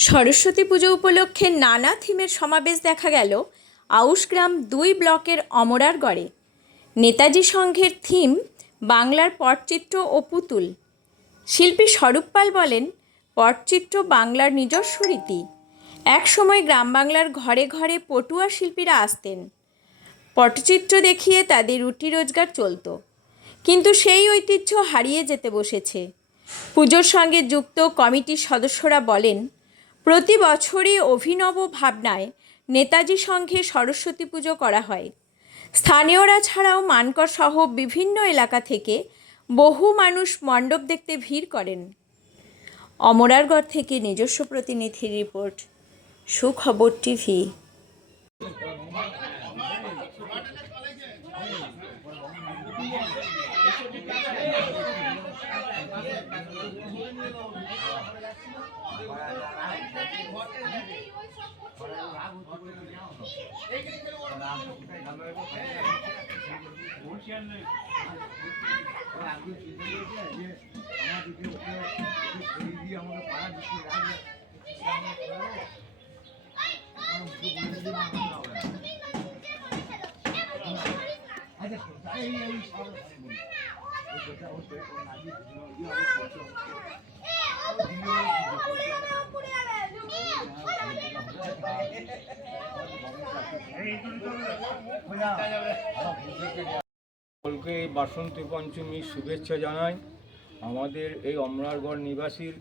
সরস্বতী পুজো উপলক্ষে নানা থিমের সমাবেশ দেখা গেল আউশগ্রাম দুই ব্লকের অমরারগড়ে নেতাজি সংঘের থিম, বাংলার পটচিত্র ও পুতুল। শিল্পী স্বরূপ পাল বলেন, পটচিত্র বাংলার নিজস্ব রীতি। একসময় গ্রাম বাংলার ঘরে ঘরে পটুয়া শিল্পীরা আসতেন। পটচিত্র দেখিয়ে তাদের রুটি রোজগার চলতো। কিন্তু সেই ঐতিহ্য হারিয়ে যেতে বসেছে। পুজোর সঙ্গে যুক্ত কমিটির সদস্যরা বলেন প্রতি বছরই অভিনব ভাবনায় নেতাজি সংঘে সরস্বতী পুজো করা হয়। স্থানীয়রা ছাড়াও মানকর সহ বিভিন্ন এলাকা থেকে বহু মানুষ মণ্ডপ দেখতে ভিড় করেন। অমরারগড় থেকে নিজস্ব প্রতিনিধির রিপোর্ট, সুখবর টিভি। আমাকে পাড়া দিচ্ছে আচ্ছা তাই আমি সব সকলকে বাসন্তী পঞ্চমীর শুভেচ্ছা জানাই। আমাদের এই অমরারগড় নিবাসীর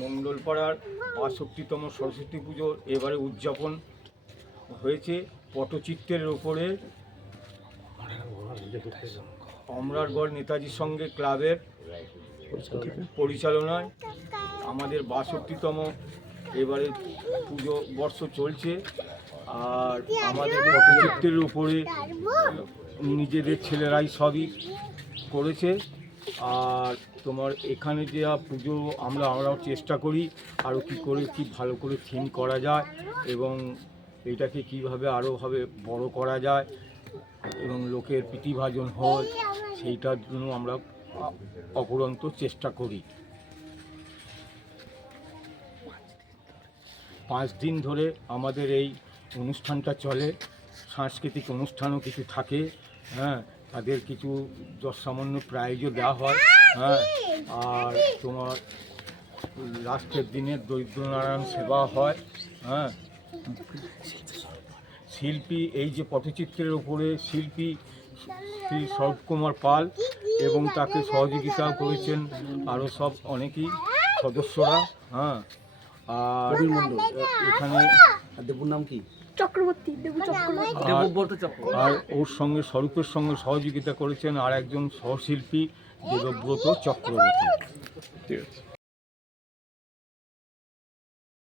মণ্ডলপাড়ার বাষট্টিতম সরস্বতী পুজো এবারে উদযাপন হয়েছে। পটচিত্রের ওপরে অমরারগড় নেতাজির সঙ্গে ক্লাবের পরিচালনায়। আমাদের বাষট্টিতম এবারে পুজো বর্ষ চলছে। আর আমাদের পটচিত্রের উপরে নিজেদের ছেলেরাই সবই করেছে। আর তোমার এখানে যে পুজো আমরা আমরাও চেষ্টা করি আরও কি করে কি ভালো করে থিম করা যায় এবং এটাকে কীভাবে আরোভাবে বড় করা যায়। এবং লোকের প্রীতিভাজন হয়, সেইটার জন্য আমরা অপরন্ত চেষ্টা করি। পাঁচ দিন ধরে আমাদের এই অনুষ্ঠানটা চলে, সাংস্কৃতিক অনুষ্ঠানও কিছু থাকে হ্যাঁ তাদের কিছু সামান্য প্রাইজও দেওয়া হয় হ্যাঁ আর তোমার লাস্টের দিনে দরিদ্রনারায়ণ সেবা হয় হ্যাঁ। শিল্পী এই যে পটচিত্রের ওপরে শিল্পী শ্রী শরৎ কুমার পাল এবং তাকে সহযোগিতাও করেছেন আরও সব অনেকেই সদস্যরা হ্যাঁ। আর এখানে দেবুর নাম কি? চক্রবর্তী দেবু চক্রবর্তী। আর- আর ওর সঙ্গে স্বরূপের সঙ্গে সহযোগিতা করেছেন আর একজন সহশিল্পী দেবব্রত চক্রবর্তী। ঠিক আছে।